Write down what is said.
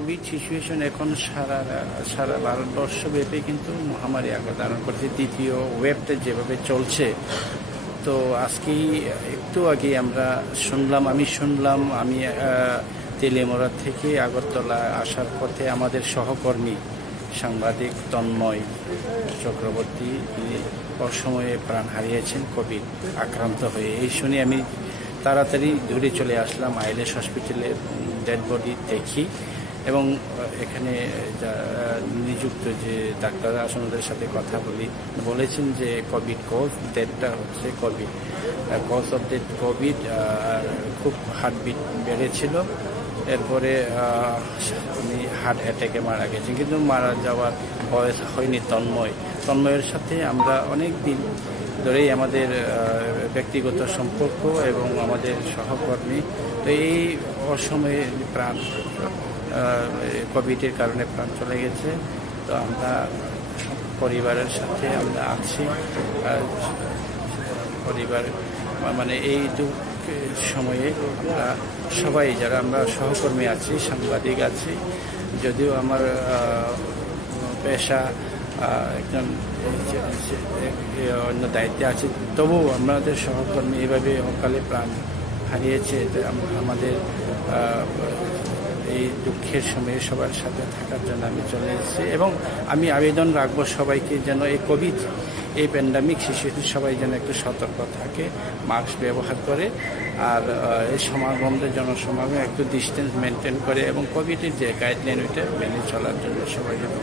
Covid situation এখন সারা ভারতবর্ষব্যাপী কিন্তু মহামারী আকার ধারণ করছে। দ্বিতীয় ওয়েবটা যেভাবে চলছে, তো আজকেই একটু আগে আমি শুনলাম তেলিয়ামুড়া থেকে আগরতলা আসার পথে আমাদের সহকর্মী সাংবাদিক তন্ময় চক্রবর্তী তিনি অসময়ে প্রাণ হারিয়েছেন কোভিড আক্রান্ত হয়ে। এই শুনে আমি তাড়াতাড়ি দূরে চলে আসলাম, আইলেস হসপিটালে ডেড বডি দেখি এবং এখানে নিযুক্ত যে ডাক্তার আছেন ওদের সাথে কথা বলেছেন যে কোভিড কজ ডেথটা হচ্ছে covid cause of death covid, খুব হার্টবিট বেড়েছিল। এরপরে উনি হার্ট অ্যাটাকে মারা গেছেন, কিন্তু মারা যাওয়ার বয়স হয়নি। তন্ময়ের সাথে আমরা অনেক দিন ধরেই আমাদের ব্যক্তিগত সম্পর্ক এবং আমাদের সহকর্মী। তো এই অসময়ে প্রাণ কোভিডের কারণে প্রাণ চলে গেছে। তো আমরা পরিবারের সাথে আমরা আছি, পরিবার মানে এই দুঃখের সময়ে আমরা সবাই যারা আমরা সহকর্মী আছি, সাংবাদিক আছি, যদিও আমার পেশা একজন অন্য দায়িত্বে আছে, তবুও আমাদের সহকর্মী এভাবে অকালে প্রাণ হারিয়েছে। আমাদের এই দুঃখের সময়ে সবার সাথে থাকার জন্য আমি চলে এসেছি এবং আমি আবেদন রাখবো সবাইকে যেন এই প্যান্ডামিক সিচুয়েশন সবাই যেন একটু সতর্ক থাকে, মাস্ক ব্যবহার করে, আর এই জনসমাগম একটু ডিস্টেন্স মেনটেন করে এবং কোভিডের যে গাইডলাইন ওইটা মেনে চলার জন্য সবাই যেন